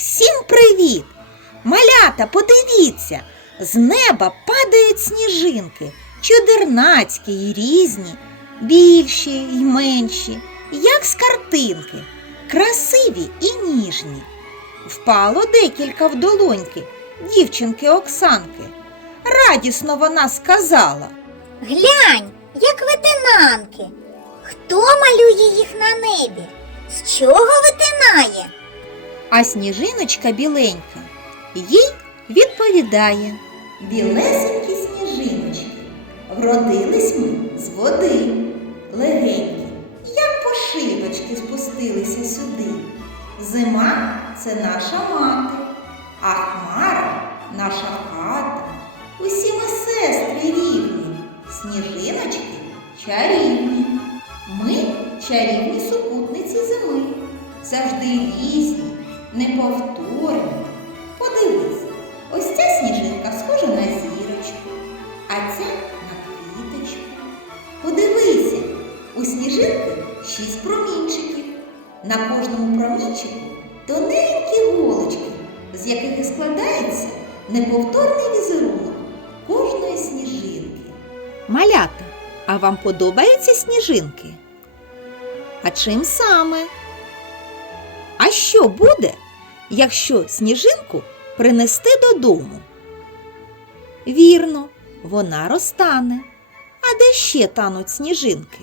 Всім привіт! Малята, подивіться, з неба падають сніжинки, чудернацькі й різні, більші й менші, як з картинки, красиві і ніжні. Впало декілька в долоньки дівчинки Оксанки. Радісно вона сказала. Глянь, як ветенанки. Хто малює їх на небі? З чого витинає? А сніжиночка біленька їй відповідає. Білесенькі сніжиночки, вродились ми з води, легенькі, як пошивочки спустилися сюди. Зима це наша мати, а хмара наша хата. Усі ми сестри рівні, сніжиночки чарівні. Ми чарівні супутниці зими, завжди різні, неповторні. Подивись, ось ця сніжинка схожа на зірочку, а ця на квіточку. Подивися, у сніжинки шість промінчиків. На кожному промінчику тоненькі голочки, з яких і складається неповторний візерунок кожної сніжинки. Малята, а вам подобаються сніжинки? А чим саме? А що буде, якщо сніжинку принести додому? Вірно, вона розтане. А де ще тануть сніжинки?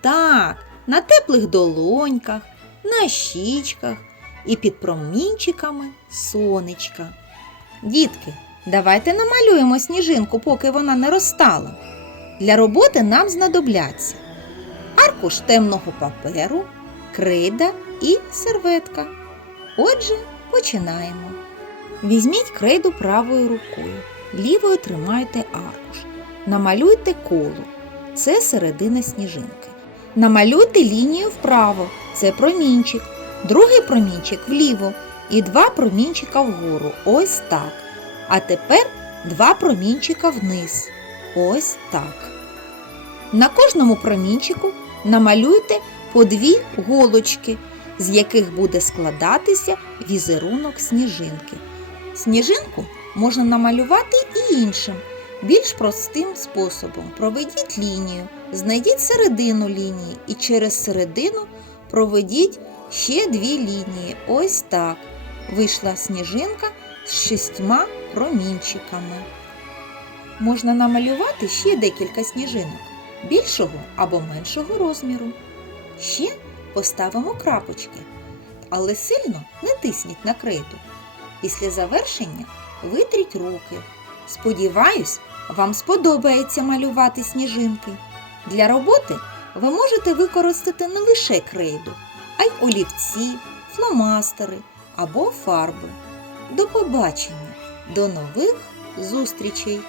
Так, на теплих долоньках, на щічках і під промінчиками сонечка. Дітки, давайте намалюємо сніжинку, поки вона не розтала. Для роботи нам знадобляться аркуш темного паперу, крейда і серветка. Отже, починаємо. Візьміть крейду правою рукою, лівою тримайте аркуш. Намалюйте коло. Це середина сніжинки. Намалюйте лінію вправо, це промінчик, другий промінчик вліво і два промінчика вгору. Ось так. А тепер два промінчика вниз. Ось так. На кожному промінчику намалюйте по дві голочки, з яких буде складатися візерунок сніжинки. Сніжинку можна намалювати і іншим, більш простим способом. Проведіть лінію, знайдіть середину лінії і через середину проведіть ще дві лінії. Ось так. Вийшла сніжинка з шістьма промінчиками. Можна намалювати ще декілька сніжинок більшого або меншого розміру. Ще поставимо крапочки, але сильно не тисніть на крейду. Після завершення витріть руки. Сподіваюсь, вам сподобається малювати сніжинки. Для роботи ви можете використати не лише крейду, а й олівці, фломастери або фарби. До побачення! До нових зустрічей!